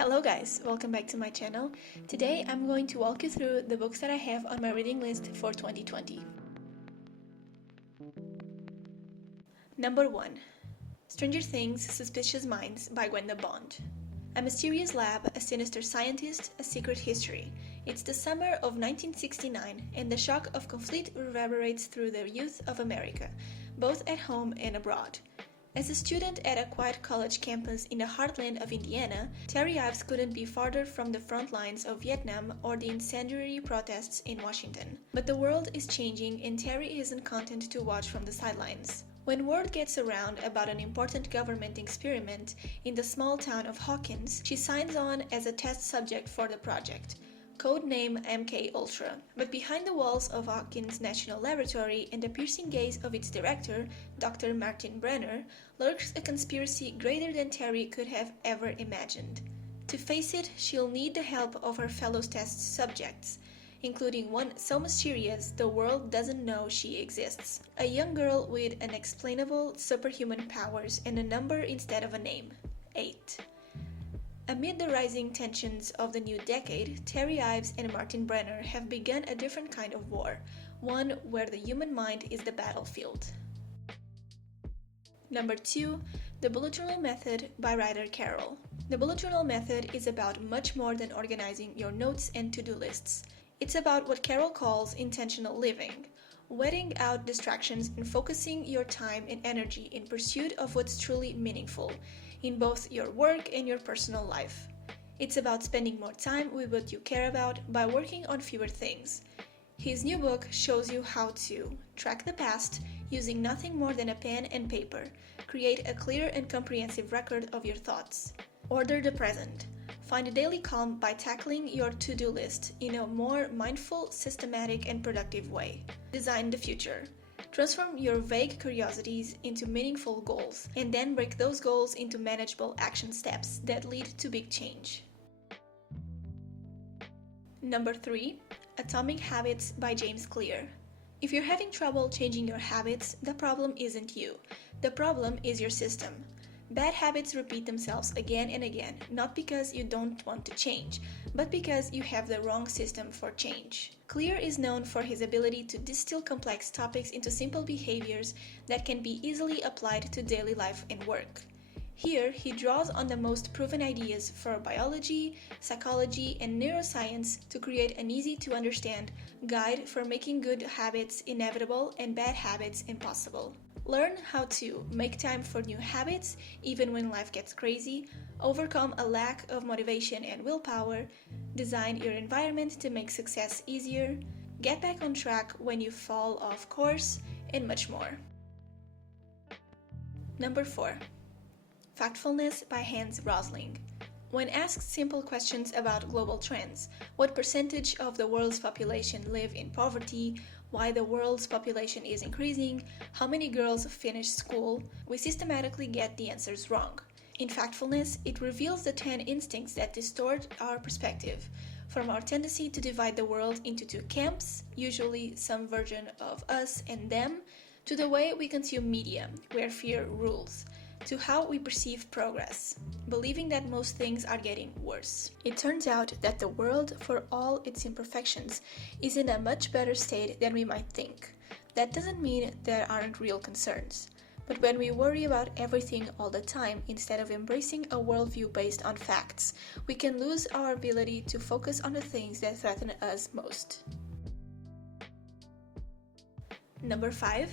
Hello guys, welcome back to my channel. Today I'm going to walk you through the books that I have on my reading list for 2020. Number 1. Stranger Things, Suspicious Minds by Gwenda Bond. A mysterious lab, a sinister scientist, a secret history. It's the summer of 1969 and the shock of conflict reverberates through the youth of America, both at home and abroad. As a student at a quiet college campus in the heartland of Indiana, Terry Ives couldn't be farther from the front lines of Vietnam or the incendiary protests in Washington. But the world is changing and Terry isn't content to watch from the sidelines. When word gets around about an important government experiment in the small town of Hawkins, she signs on as a test subject for the project. Codename MK Ultra. But behind the walls of Hawkins National Laboratory and the piercing gaze of its director, Dr. Martin Brenner, lurks a conspiracy greater than Terry could have ever imagined. To face it, she'll need the help of her fellow test subjects, including one so mysterious the world doesn't know she exists. A young girl with unexplainable superhuman powers and a number instead of a name. 8. Amid the rising tensions of the new decade, Terry Ives and Martin Brenner have begun a different kind of war, one where the human mind is the battlefield. Number 2. The Bullet Journal Method by Ryder Carroll. The Bullet Journal Method is about much more than organizing your notes and to-do lists. It's about what Carroll calls intentional living, weeding out distractions and focusing your time and energy in pursuit of what's truly meaningful, in both your work and your personal life. It's about spending more time with what you care about by working on fewer things. His new book shows you how to track the past using nothing more than a pen and paper, create a clear and comprehensive record of your thoughts, order the present, find a daily calm by tackling your to-do list in a more mindful, systematic, and productive way, design the future. Transform your vague curiosities into meaningful goals, and then break those goals into manageable action steps that lead to big change. Number 3. Atomic Habits by James Clear. If you're having trouble changing your habits, the problem isn't you. The problem is your system. Bad habits repeat themselves again and again, not because you don't want to change, but because you have the wrong system for change. Clear is known for his ability to distill complex topics into simple behaviors that can be easily applied to daily life and work. Here, he draws on the most proven ideas for biology, psychology, and neuroscience to create an easy-to-understand guide for making good habits inevitable and bad habits impossible. Learn how to make time for new habits even when life gets crazy, overcome a lack of motivation and willpower, design your environment to make success easier, get back on track when you fall off course, and much more. Number 4. Factfulness by Hans Rosling. When asked simple questions about global trends, what percentage of the world's population live in poverty, why the world's population is increasing, how many girls finish school, we systematically get the answers wrong. In Factfulness, it reveals the 10 instincts that distort our perspective, from our tendency to divide the world into two camps, usually some version of us and them, to the way we consume media, where fear rules, to how we perceive progress, believing that most things are getting worse. It turns out that the world, for all its imperfections, is in a much better state than we might think. That doesn't mean there aren't real concerns. But when we worry about everything all the time instead of embracing a worldview based on facts, we can lose our ability to focus on the things that threaten us most. Number 5.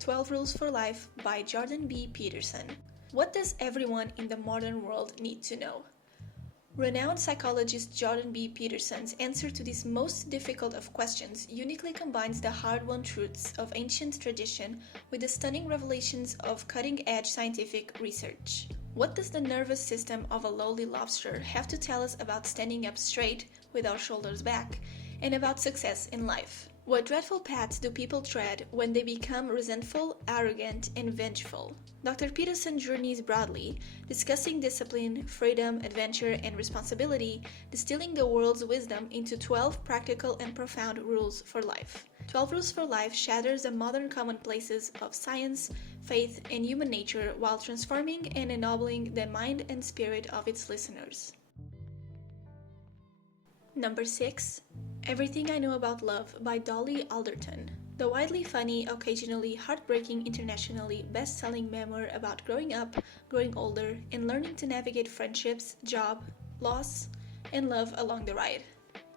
12 Rules for Life by Jordan B. Peterson. What does everyone in the modern world need to know? Renowned psychologist Jordan B. Peterson's answer to this most difficult of questions uniquely combines the hard-won truths of ancient tradition with the stunning revelations of cutting-edge scientific research. What does the nervous system of a lowly lobster have to tell us about standing up straight with our shoulders back and about success in life? What dreadful paths do people tread when they become resentful, arrogant, and vengeful? Dr. Peterson journeys broadly, discussing discipline, freedom, adventure, and responsibility, distilling the world's wisdom into 12 practical and profound rules for life. 12 Rules for Life shatters the modern commonplaces of science, faith, and human nature while transforming and ennobling the mind and spirit of its listeners. Number 6. Everything I Know About Love by Dolly Alderton. The widely funny, occasionally heartbreaking, internationally best-selling memoir about growing up, growing older, and learning to navigate friendships, job, loss, and love along the ride.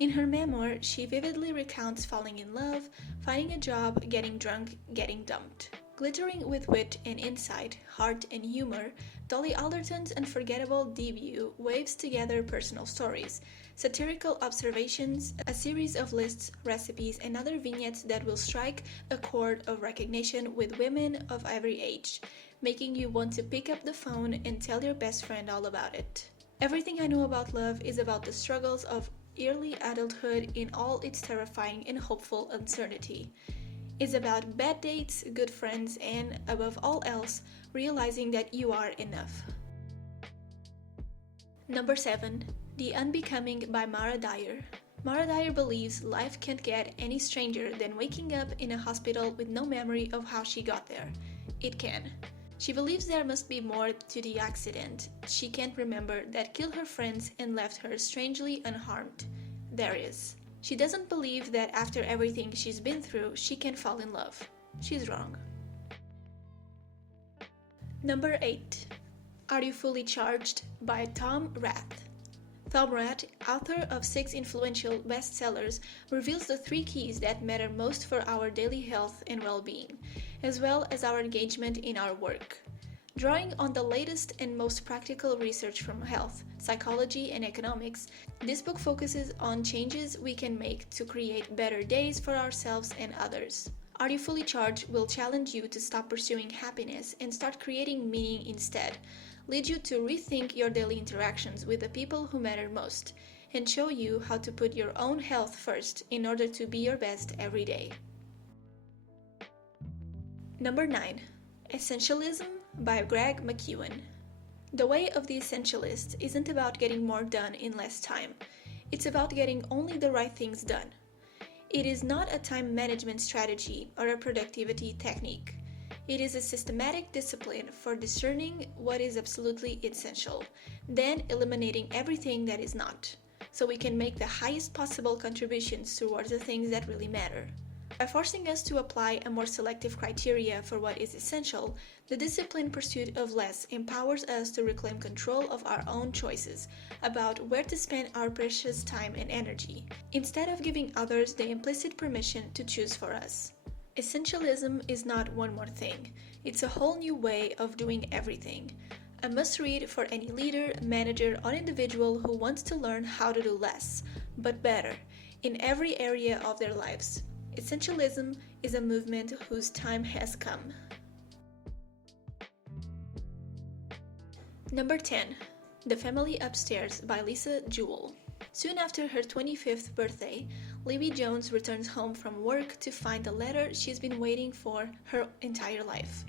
In her memoir, she vividly recounts falling in love, finding a job, getting drunk, getting dumped. Glittering with wit and insight, heart and humor, Dolly Alderton's unforgettable debut waves together personal stories, satirical observations, a series of lists, recipes, and other vignettes that will strike a chord of recognition with women of every age, making you want to pick up the phone and tell your best friend all about it. Everything I Know About Love is about the struggles of early adulthood in all its terrifying and hopeful uncertainty. It's about bad dates, good friends, and, above all else, realizing that you are enough. Number 7. The Unbecoming by Mara Dyer. Mara Dyer believes life can't get any stranger than waking up in a hospital with no memory of how she got there. It can. She believes there must be more to the accident she can't remember that killed her friends and left her strangely unharmed. There is. She doesn't believe that after everything she's been through, she can fall in love. She's wrong. Number 8. Are You Fully Charged? By Tom Rath. Tom Rath, author of 6 influential bestsellers, reveals the 3 keys that matter most for our daily health and well-being, as well as our engagement in our work. Drawing on the latest and most practical research from health, psychology, and economics, this book focuses on changes we can make to create better days for ourselves and others. Are You Fully Charged will challenge you to stop pursuing happiness and start creating meaning instead, lead you to rethink your daily interactions with the people who matter most, and show you how to put your own health first in order to be your best every day. Number 9. Essentialism by Greg McKeown. The way of the essentialist isn't about getting more done in less time. It's about getting only the right things done. It is not a time management strategy or a productivity technique. It is a systematic discipline for discerning what is absolutely essential, then eliminating everything that is not, so we can make the highest possible contributions towards the things that really matter. By forcing us to apply a more selective criteria for what is essential, the disciplined pursuit of less empowers us to reclaim control of our own choices about where to spend our precious time and energy, instead of giving others the implicit permission to choose for us. Essentialism is not one more thing, it's a whole new way of doing everything. A must-read for any leader, manager, or individual who wants to learn how to do less, but better, in every area of their lives. Essentialism is a movement whose time has come. Number 10. The Family Upstairs by Lisa Jewell. Soon after her 25th birthday, Libby Jones returns home from work to find the letter she's been waiting for her entire life.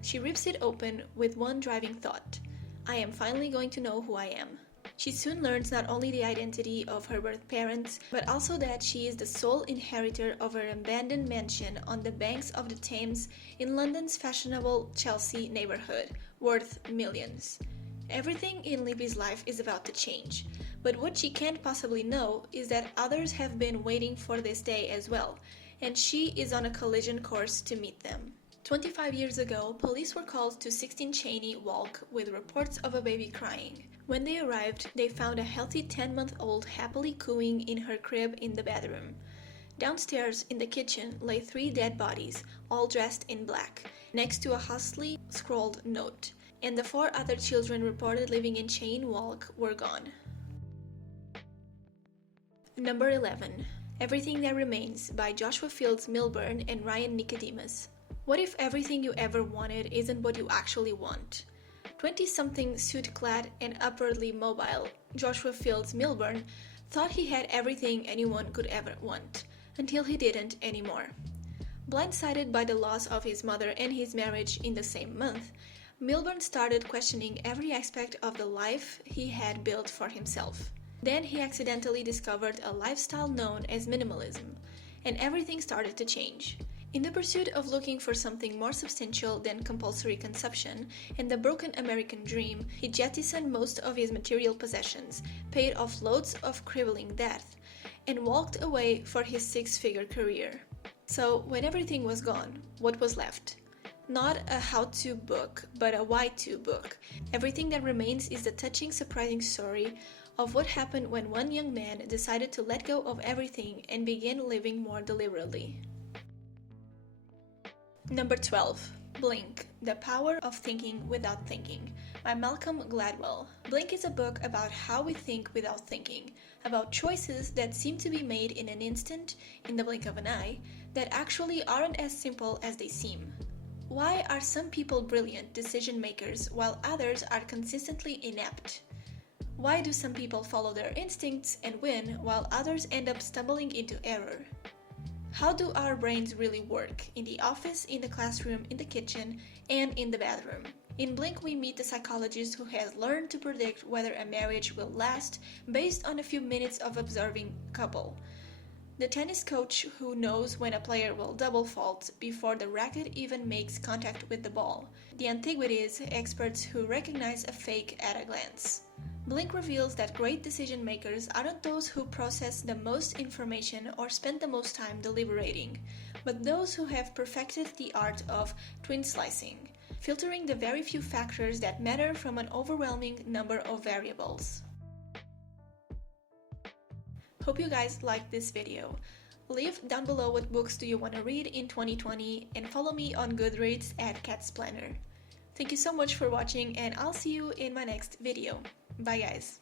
She rips it open with one driving thought: I am finally going to know who I am. She soon learns not only the identity of her birth parents, but also that she is the sole inheritor of an abandoned mansion on the banks of the Thames in London's fashionable Chelsea neighborhood, worth millions. Everything in Libby's life is about to change, but what she can't possibly know is that others have been waiting for this day as well, and she is on a collision course to meet them. 25 years ago, police were called to 16 Cheney Walk with reports of a baby crying. When they arrived, they found a healthy 10-month-old happily cooing in her crib in the bedroom. Downstairs in the kitchen lay 3 dead bodies, all dressed in black, next to a hastily scrawled note, and the 4 other children reported living in Cheney Walk were gone. Number 11. Everything That Remains by Joshua Fields Milburn and Ryan Nicodemus. What if everything you ever wanted isn't what you actually want? 20-something suit-clad and upwardly mobile, Joshua Fields Milburn thought he had everything anyone could ever want, until he didn't anymore. Blindsided by the loss of his mother and his marriage in the same month, Milburn started questioning every aspect of the life he had built for himself. Then he accidentally discovered a lifestyle known as minimalism, and everything started to change. In the pursuit of looking for something more substantial than compulsory consumption and the broken American dream, he jettisoned most of his material possessions, paid off loads of crippling debt, and walked away for his six-figure career. So, when everything was gone, what was left? Not a how-to book, but a why-to book. Everything that remains is the touching, surprising story of what happened when one young man decided to let go of everything and begin living more deliberately. Number 12. Blink, The Power of Thinking Without Thinking, by Malcolm Gladwell. Blink is a book about how we think without thinking, about choices that seem to be made in an instant, in the blink of an eye, that actually aren't as simple as they seem. Why are some people brilliant decision makers while others are consistently inept? Why do some people follow their instincts and win while others end up stumbling into error? How do our brains really work in the office, in the classroom, in the kitchen, and in the bathroom? In Blink, we meet the psychologist who has learned to predict whether a marriage will last based on a few minutes of observing a couple. The tennis coach who knows when a player will double fault before the racket even makes contact with the ball. The antiquities experts who recognize a fake at a glance. Blink reveals that great decision makers aren't those who process the most information or spend the most time deliberating, but those who have perfected the art of twin slicing, filtering the very few factors that matter from an overwhelming number of variables. Hope you guys liked this video. Leave down below what books do you want to read in 2020 and follow me on Goodreads at catsplanner. Thank you so much for watching and I'll see you in my next video. Bye guys!